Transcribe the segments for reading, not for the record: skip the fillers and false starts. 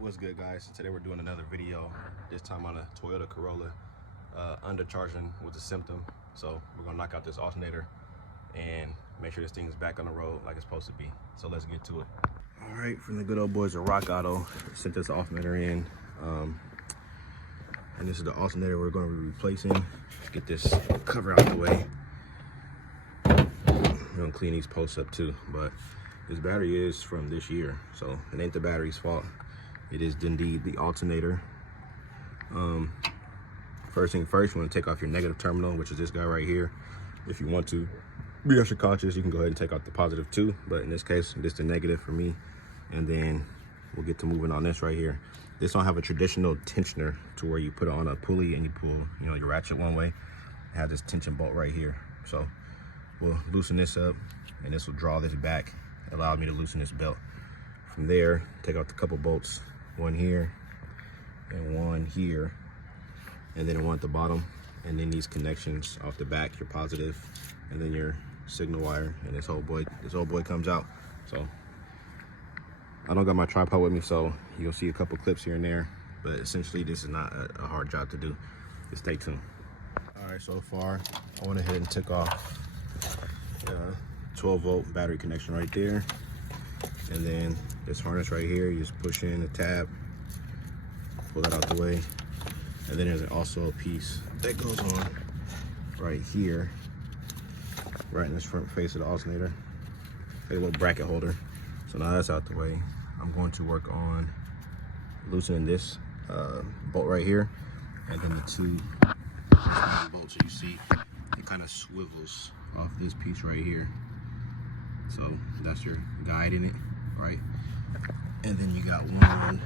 What's good, guys? So today we're doing another video, this time on a Toyota Corolla, undercharging was a symptom. So we're gonna knock out this alternator and make sure this thing is back on the road like it's supposed to be. So let's get to it. All right, from the good old boys at Rock Auto, sent this alternator in. And this is the alternator we're gonna be replacing. Let's get this cover out the way. We're gonna clean these posts up too, but this battery is from this year, so it ain't the battery's fault. It is indeed the alternator. First thing first, you want to take off your negative terminal, which is this guy right here. If you want to be extra cautious, you can go ahead and take out the positive too, but in this case, this is the negative for me. And then we'll get to moving on this right here. This don't have a traditional tensioner to where you put it on a pulley and you pull, your ratchet one way. It has this tension bolt right here. So we'll loosen this up and this will draw this back, allow me to loosen this belt. From there, take out the couple bolts, one here and one here, and then one at the bottom, and then these connections off the back, your positive, and then your signal wire, and this whole boy comes out. So I don't got my tripod with me, so you'll see a couple clips here and there, but essentially this is not a hard job to do. Just stay tuned. All right, so far I went ahead and took off 12-volt battery connection right there, and then this harness right here, you just push in the tab, pull that out the way, and then there's also a piece that goes on right here, right in this front face of the alternator, like a little bracket holder. So now that's out the way, I'm going to work on loosening this bolt right here, and then the two bolts that you see, it kind of swivels off this piece right here. So that's your guide in it, right? And then you got one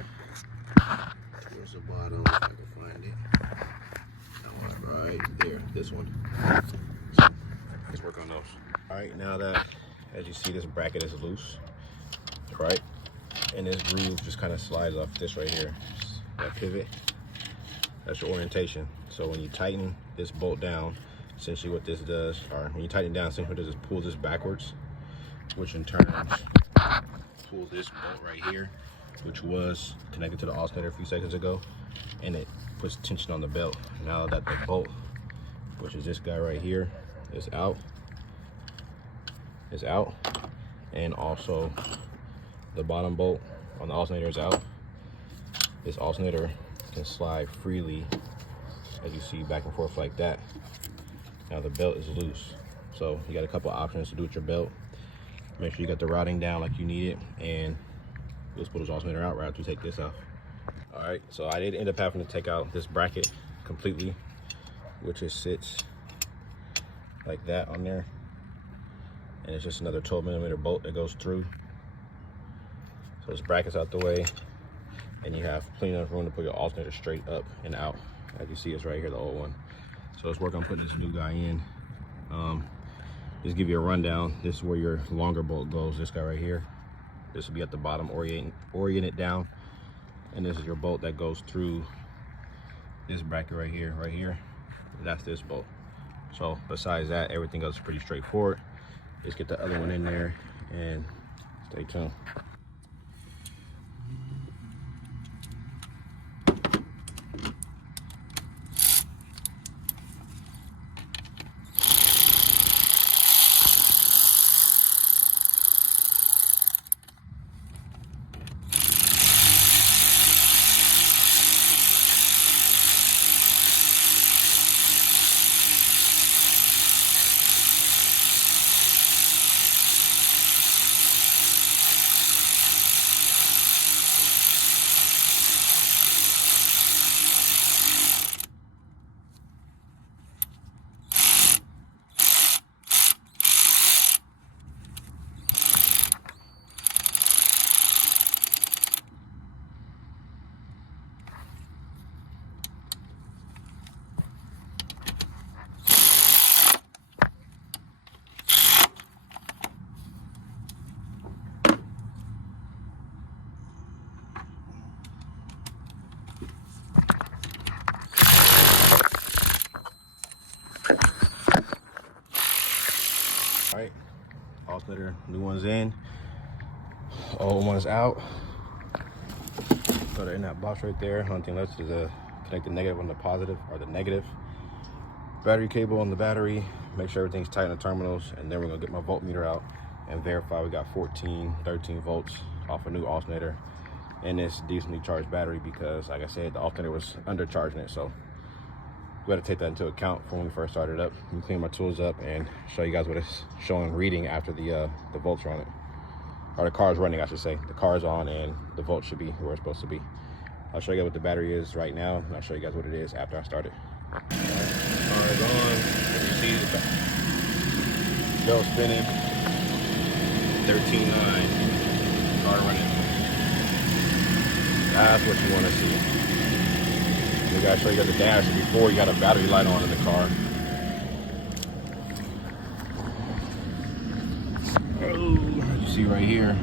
towards the bottom, if I can find it. That one right there, this one. So let's work on those. All right, now that, as you see, this bracket is loose, right? And this groove just kind of slides off this right here. That pivot, that's your orientation. So when you tighten this bolt down, essentially what this does, or when you tighten it down, essentially what it does is pull this backwards, which in turn pull this bolt right here, which was connected to the alternator a few seconds ago, and it puts tension on the belt. Now that the bolt, which is this guy right here, is out, and also the bottom bolt on the alternator is out, this alternator can slide freely, as you see, back and forth like that. Now the belt is loose, so you got a couple options to do with your belt. Make sure you got the routing down like you need it, and let's pull this alternator out right after we take this off. All right, so I did end up having to take out this bracket completely, which just sits like that on there, and it's just another 12mm bolt that goes through. So this bracket's out the way, and you have plenty of room to put your alternator straight up and out. As you see, it's right here, the old one. So let's work on putting this new guy in. Just give you a rundown. This is where your longer bolt goes, this guy right here. This will be at the bottom, oriented down. And this is your bolt that goes through this bracket right here. That's this bolt. So besides that, everything else is pretty straightforward. Just get the other one in there and stay tuned. All right, alternator, new one's in, old one's out. So they're in that box right there. Only thing left is connect the negative on the positive, or the negative battery cable on the battery. Make sure everything's tight in the terminals, and then we're gonna get my voltmeter out and verify we got 13 volts off a new alternator in this decently charged battery, because like I said, the alternator was undercharging it. So we got to take that into account for when we first started up. Let me clean my tools up and show you guys what it's showing reading after the volts are on it, or the car's running, I should say. The car's on and the volts should be where it's supposed to be. I'll show you guys what the battery is right now, and I'll show you guys what it is after I start it. Car is on. As you see, the bell spinning. 13.9. Car running. That's what you want to see. We gotta show you guys the dash before you got a battery light on in the car. Oh, as you see right here,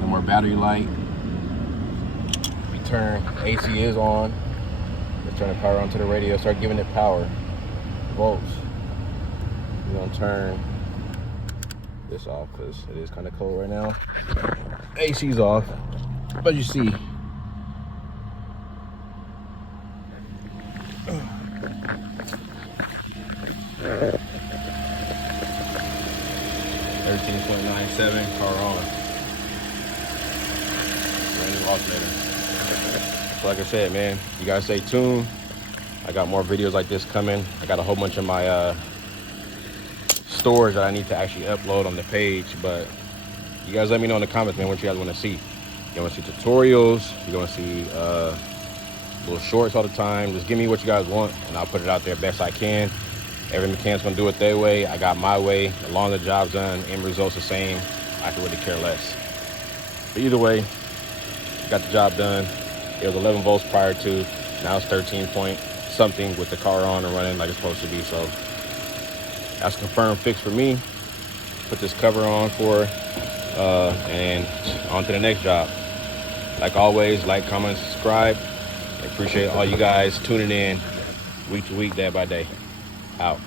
no more battery light. We turn, AC is on. Let's turn the power on to the radio, start giving it power, volts. We're gonna turn this off because it is kind of cold right now. AC's off, but you see, 13.97, Corolla. Brand new alternator. So like I said, man, you guys stay tuned. I got more videos like this coming. I got a whole bunch of my stores that I need to actually upload on the page, but you guys let me know in the comments, man, what you guys want to see. You want to see tutorials? You want to see little shorts all the time? Just give me what you guys want, and I'll put it out there best I can. Every mechanic's gonna do it their way. I got my way. As long as the job's done, end result's the same, I can really care less. But either way, got the job done. It was 11 volts prior to, now it's 13 point something with the car on and running like it's supposed to be. So that's a confirmed fix for me. Put this cover on for and on to the next job. Like always, like, comment, subscribe. I appreciate all you guys tuning in week to week, day by day. Out.